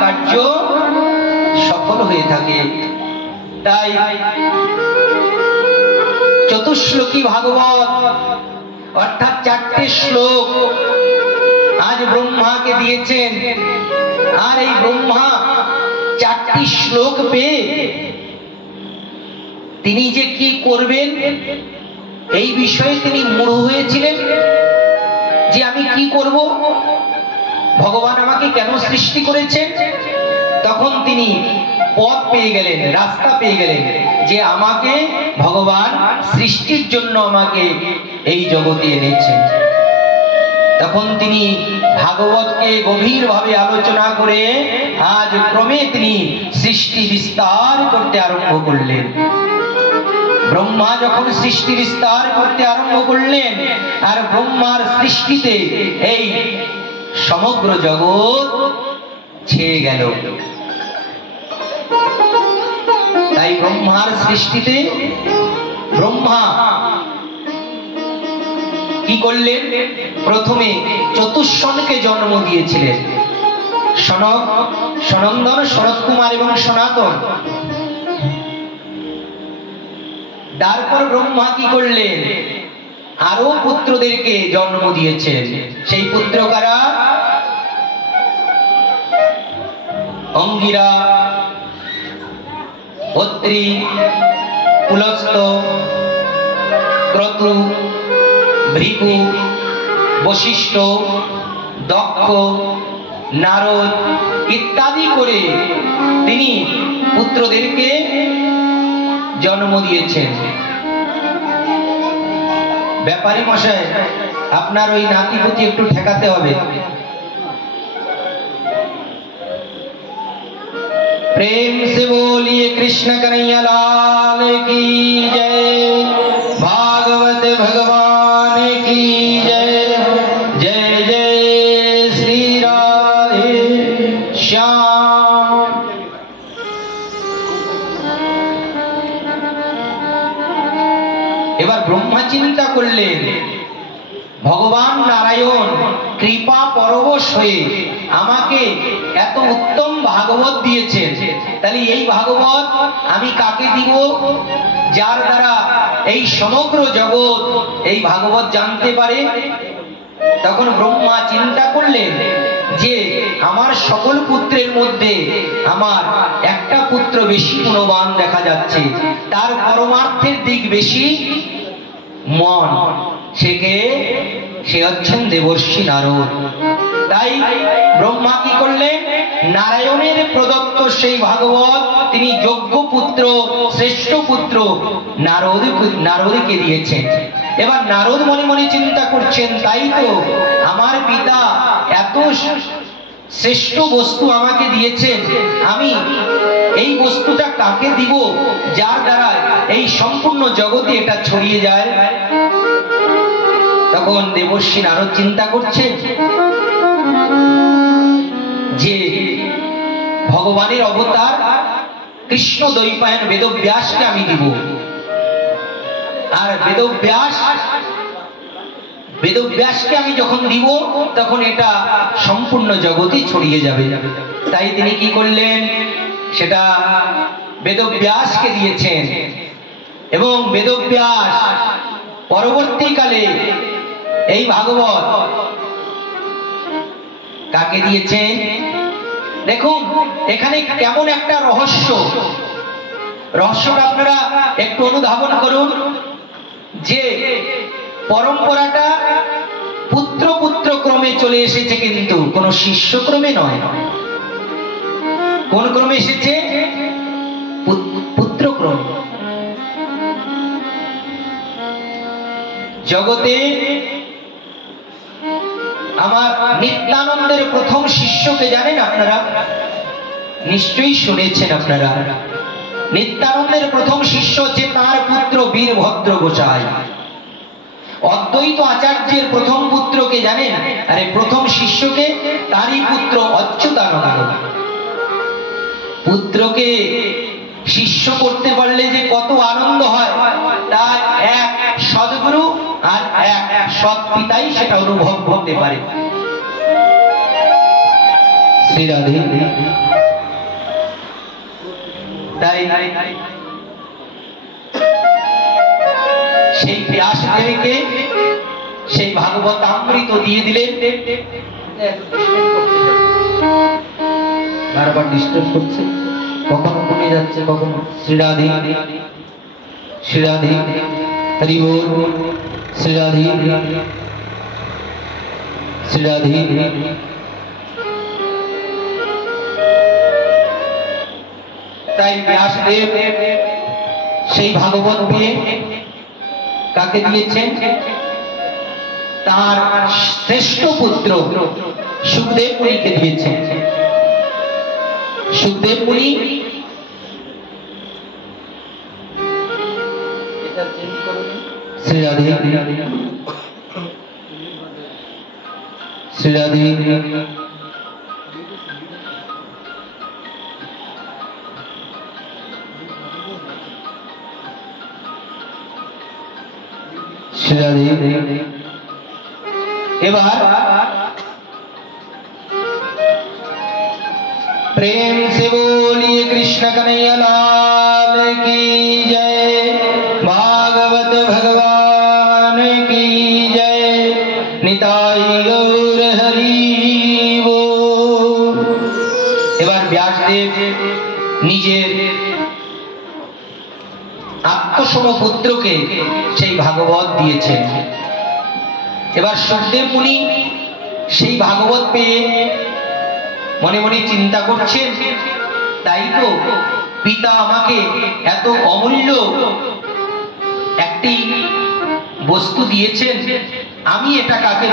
কার্য সফল হয়ে থাকে। তাই চতুশ্লোকী ভাগবত অর্থাৎ 4টে শ্লোক আজ ব্রহ্মাকে দিয়েছেন। আর এই ব্রহ্মা 4টি শ্লোক পেয়ে তিনি যে কি করবেন এই বিষয়ে তিনি মূঢ় হয়েছিলেন, যে আমি কি করব, ভগবান আমাকে কেন সৃষ্টি করেছেন। তখন তিনি পথ পেয়ে গেলেন, রাস্তা পেয়ে গেলেন, যে আমাকে ভগবান সৃষ্টির জন্য আমাকে এই জগতে এনেছেন। তখন তিনি ভাগবতকে গভীরভাবে আলোচনা করে আজ ক্রমে তিনি সৃষ্টি বিস্তার করতে আরম্ভ করলেন। ব্রহ্মা যখন সৃষ্টি বিস্তার করতে আরম্ভ করলেন, আর ব্রহ্মার সৃষ্টিতে এই সমগ্র জগৎ ছেয়ে গেল। তাই ব্রহ্মার সৃষ্টিতে ব্রহ্মা কি করলেন, প্রথমে চতুষ্ষণকে জন্ম দিয়েছিলেন, সনক, সনন্দন, সনত কুমার এবং সনাতন। তারপর ব্রহ্মা কি করলেন, আরো পুত্রদেরকে জন্ম দিয়েছেন। সেই পুত্র কারা, অঙ্গিরা, অত্রি, পুলস্ত, ক্রতু, ভৃগু, বশিষ্ঠ, দক্ষ, নারদ ইত্যাদি করে তিনি পুত্রদেরকে জন্ম দিয়েছেন। ব্যাপারী মশাই, আপনার ওই নাতিপুতি একটু ঠেকাতে হবে। प्रेम से बोलिए कृष्ण कन्हैया लाल की जय, भागवत भगवान की जय, जय जय श्री राधे श्याम। এবার ব্রহ্মা চিন্তা করলেন, ভগবান নারায়ণ কৃপা পরবশ হয়ে আমাকে এত উত্তম ভাগবত দিয়েছেন, তাহলে এই ভাগবত আমি কাকে দিব, যার দ্বারা এই সমগ্র জগৎ এই ভাগবত জানতে পারে। তখন ব্রহ্মা চিন্তা করলেন যে আমার সকল পুত্রের মধ্যে আমার একটা পুত্র বেশি গুণবান দেখা যাচ্ছে, তার পরমার্থের দিক বেশি মন, সে হচ্ছেন দেবর্ষি নারদ। তাই ব্রহ্মা কি করলেন, নারায়ণের প্রদত্ত সেই ভাগবত তিনি যোগ্য পুত্র, শ্রেষ্ঠ পুত্র নারদকে দিয়েছেন। এবার নারদ মনে মনে চিন্তা করছেন, তাই তো আমার পিতা এত শ্রেষ্ঠ বস্তু আমাকে দিয়েছেন, আমি এই বস্তুটা কাকে দিব যার দ্বারা এই সম্পূর্ণ জগতে এটা ছড়িয়ে যায়। তখন দেবর্ষি নারদ চিন্তা করছেন যে ভগবানের অবতার কৃষ্ণ দ্বৈপায়ন বেদব্যাসকে আমি দিব, আর বেদব্যাসকে আমি যখন দিব তখন এটা সম্পূর্ণ জগতে ছড়িয়ে যাবে। তাই তিনি কি করলেন, সেটা বেদব্যাসকে দিয়েছেন। এবং বেদব্যাস পরবর্তীকালে এই ভাগবত কাকে দিয়েছেন, দেখুন এখানে কেমন একটা রহস্যটা আপনারা একটু অনুধাবন করুন, যে পরম্পরাটা পুত্র পুত্র ক্রমে চলে এসেছে, কিন্তু কোন শিষ্য ক্রমে নয়। কোন ক্রমে এসেছে, পুত্র ক্রমে। জগতে আমার নিত্যানন্দের প্রথম শিষ্যকে জানেন আপনারা, নিশ্চয়ই শুনেছেন আপনারা। নিত্যানন্দের প্রথম শিষ্য হচ্ছে তার পুত্র বীরভদ্র গোসাই। অদ্বৈত আচার্যের প্রথম পুত্রকে জানেন, আরে প্রথম শিষ্যকে তারই পুত্র অচ্যুতানন্দ। পুত্রকে শিষ্য করতে পারলে যে কত আনন্দ হয়, তার এক সদ্গুরু আর এক সৎ পিতাই সেটা অনুভব করতে পারে। শ্রী রাধে। তাই সেই ব্যাসদেবকে সেই ভাগবত অমৃত দিয়ে দিলেন। বারবার ডিস্টার্ব করছে, কখনো কমে যাচ্ছে, কখনো। শ্রী রাধে, শ্রী রাধে, হরি বল, শ্রী রাধে, শ্রী রাধে। তাই ব্যাসদেব সেই ভাগবত পেয়ে কাকে দিয়েছেন? তার শ্রেষ্ঠ পুত্র সুখদেব মুনিকে দিয়েছেন। সুখদেব মুনি শ্রী রাধে, শ্রী রাধে, শ্রী রাধে। এবার प्रेम से बोलिए कृष्ण कन्हैया लाल की जय, भागवत भगवान की जय, निताई गौर हरि बोल। এবার ব্যাসদেব নিজের আত্মসম পুত্রকে সেই ভাগবত দিয়েছেন। এবার সুখদেব মুনি সেই ভাগবত পেয়ে মনে মনে চিন্তা করছেন, তাই তো পিতা আমাকে এত অমূল্য একটি বস্তু দিয়েছেন, আমি এটা কাকে